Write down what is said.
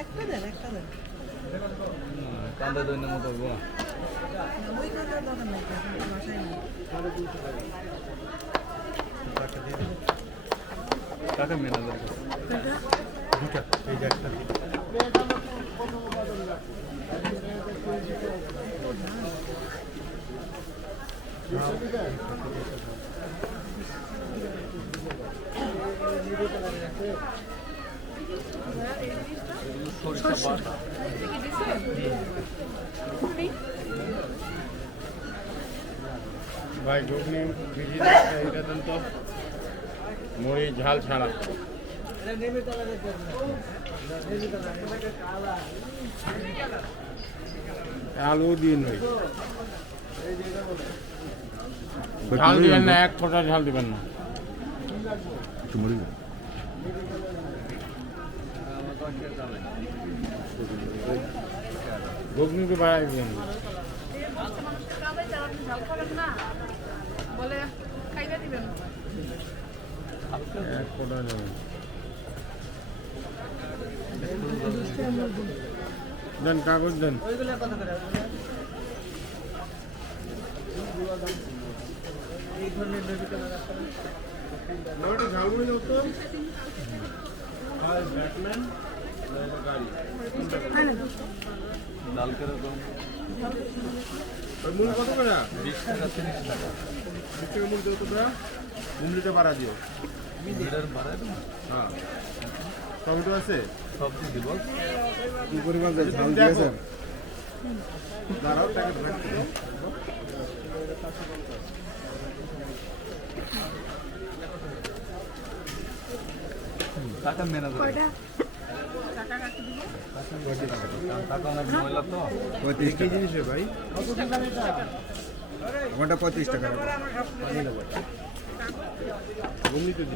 একটা দেন একটা দেন কান্দা দইনের মতো গো ওই কাঁদার দরকার নেই বাসায় নেই টাকা মেনা দরকার দুটা এই যে একটা ভাই ঘুগনি এটা দেন তো মুড়ি ঝাল ছাড়া আলু দিন ভাই ঝাল দিবেন না এক ফোঁটা ঝাল দিবেন না একটু মুড়ি ঘুগনি তো বাড়াই দিবেন বলে খাইতে দিবেন এক ফোঁটা দেবেন দেন কাগজ দেন ঝালমুড়ি হতো ব্যাটম্যান গাড়ি ডাল করে দাও মুড়ি কত করে 20 টাকা 30 টাকা 20 টাকা মুড়ি দেবো তোমরা মুড়িটা বাড়া দিও লিটার বাড়ায় দাও হ্যাঁ টমেটো আছে সবজি দিব কি পরিমাণ ঝাল দিয়েছেন দাঁড়াও প্যাকেট রাখতে দাও টাকা মেনা দরকার টাকা অনেক ময়লা তো 35 টাকা জিনিস ভাই আমারটা 35 টাকা ঘুগনি তো দিল